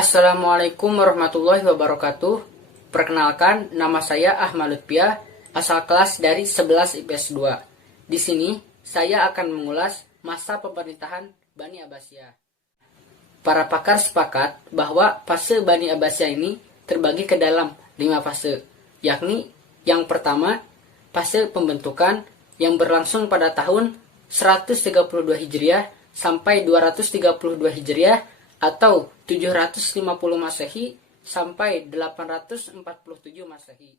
Assalamualaikum warahmatullahi wabarakatuh. Perkenalkan, nama saya Ahmad Lutfiah, asal kelas dari 11 IPS 2. Di sini, saya akan mengulas masa pemerintahan Bani Abbasiyah. Para pakar sepakat bahwa fase Bani Abbasiyah ini terbagi ke dalam 5 fase, yakni yang pertama, fase pembentukan yang berlangsung pada tahun 132 Hijriah sampai 232 Hijriah atau 750 Masehi sampai 847 Masehi.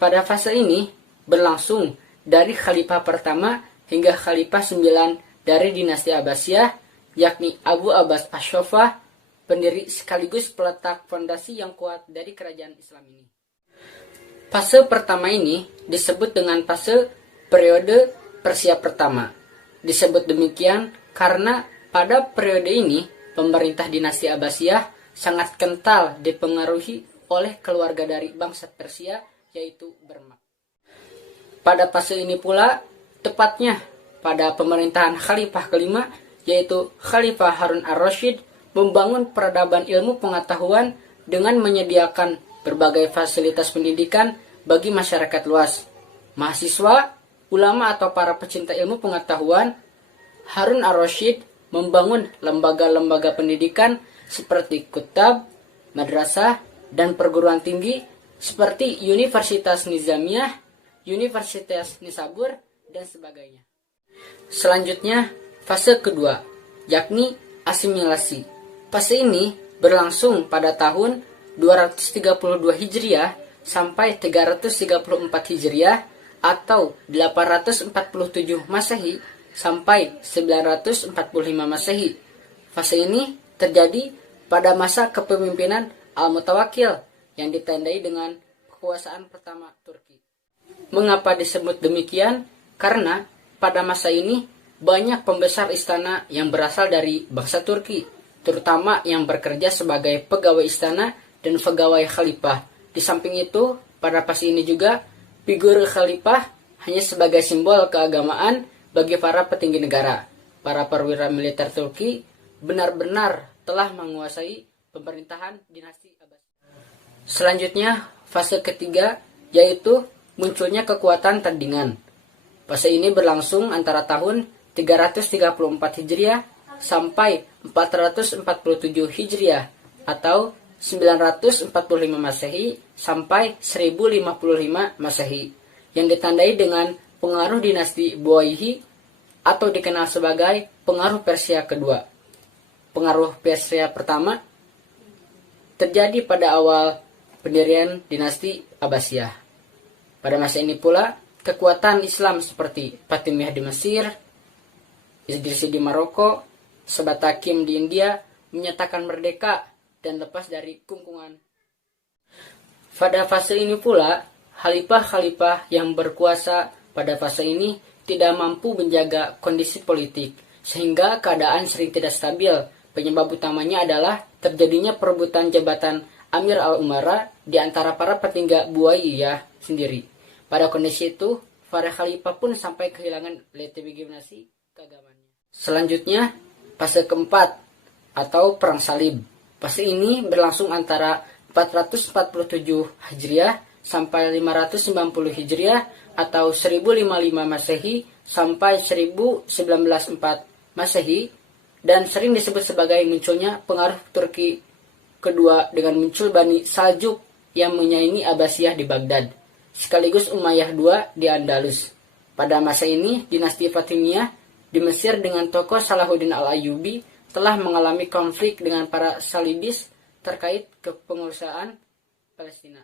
Pada fase ini berlangsung dari Khalifah pertama hingga Khalifah 9 dari dinasti Abbasiyah, yakni Abu Abbas Ash-Shofah, pendiri sekaligus peletak fondasi yang kuat dari kerajaan Islam ini. Fase pertama ini disebut dengan fase periode Persia pertama. Disebut demikian karena pada periode ini pemerintah dinasti Abbasiyah sangat kental dipengaruhi oleh keluarga dari bangsa Persia, yaitu Burma. Pada fase ini pula, tepatnya pada pemerintahan Khalifah kelima, yaitu Khalifah Harun ar-Rasyid, membangun peradaban ilmu pengetahuan dengan menyediakan berbagai fasilitas pendidikan bagi masyarakat luas. Mahasiswa, ulama atau para pecinta ilmu pengetahuan, Harun ar-Rasyid membangun lembaga-lembaga pendidikan seperti kutab, madrasah, dan perguruan tinggi seperti Universitas Nizamiyah, Universitas Nisabur, dan sebagainya. Selanjutnya, fase kedua, yakni asimilasi. Fase ini berlangsung pada tahun 232 Hijriah sampai 334 Hijriah atau 847 Masehi sampai 945 Masehi. Fase ini terjadi pada masa kepemimpinan Al-Mutawakkil yang ditandai dengan kekuasaan pertama Turki. Mengapa disebut demikian? Karena pada masa ini banyak pembesar istana yang berasal dari bangsa Turki, terutama yang bekerja sebagai pegawai istana dan pegawai khalifah. Di samping itu, pada fase ini juga figur khalifah hanya sebagai simbol keagamaan bagi para petinggi negara. Para perwira militer Turki benar-benar telah menguasai pemerintahan dinasti Abbasiyah. Selanjutnya, fase ketiga yaitu munculnya kekuatan tandingan. Fase ini berlangsung antara tahun 334 Hijriah sampai 447 Hijriah atau 945 Masehi sampai 1055 Masehi yang ditandai dengan pengaruh dinasti Buwayhi atau dikenal sebagai pengaruh Persia kedua. Pengaruh Persia pertama terjadi pada awal pendirian dinasti Abbasiyah. Pada masa ini pula, kekuatan Islam seperti Fatimiyah di Mesir, Idrisi di Maroko, Sabatakim di India menyatakan merdeka dan lepas dari kungkungan. Pada fase ini pula, khalifah-khalifah yang berkuasa pada fase ini tidak mampu menjaga kondisi politik, sehingga keadaan sering tidak stabil. Penyebab utamanya adalah terjadinya perebutan jabatan Amir al-Umara di antara para petinggi Buwayyah sendiri. Pada kondisi itu, para khalifah pun sampai kehilangan legitimasi keagamaannya. Selanjutnya, fase keempat atau Perang Salib. Fase ini berlangsung antara 447 Hijriah sampai 590 Hijriah atau 1055 Masehi sampai 1104 Masehi dan sering disebut sebagai munculnya pengaruh Turki kedua dengan muncul Bani Saljuk yang menyaingi Abbasiyah di Baghdad, sekaligus Umayyah II di Andalus. Pada masa ini, dinasti Fatimiyah di Mesir dengan tokoh Salahuddin al-Ayyubi telah mengalami konflik dengan para Salibis terkait kepenguasaan Palestina.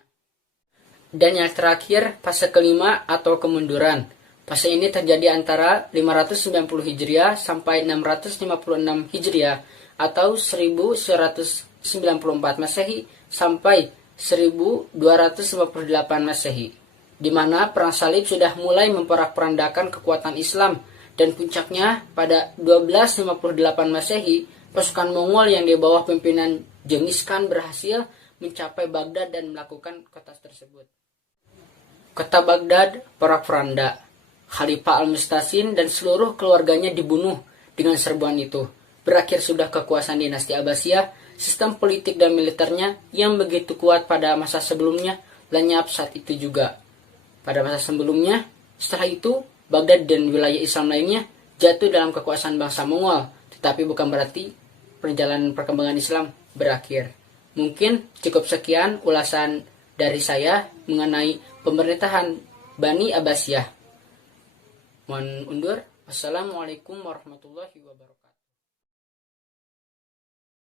Dan yang terakhir, fase kelima atau kemunduran. Fase ini terjadi antara 590 Hijriah sampai 656 Hijriah atau 1194 Masehi sampai 1258 Masehi, di mana Perang Salib sudah mulai memporak-porandakan kekuatan Islam dan puncaknya pada 1258 Masehi, pasukan Mongol yang di bawah pimpinan Genghis Khan berhasil mencapai Baghdad dan melakukan kota tersebut. Kota Baghdad porak-poranda. Khalifah Al-Mustasin dan seluruh keluarganya dibunuh dengan serbuan itu. Berakhir sudah kekuasaan dinasti Abbasiyah sistem politik dan militernya yang begitu kuat pada masa sebelumnya lenyap saat itu juga. Pada masa sebelumnya, setelah itu Baghdad dan wilayah Islam lainnya jatuh dalam kekuasaan bangsa Mongol, tetapi bukan berarti perjalanan perkembangan Islam berakhir. Mungkin cukup sekian ulasan dari saya mengenai pemerintahan Bani Abbasiyah. Mohon undur. Wassalamualaikum warahmatullahi wabarakatuh.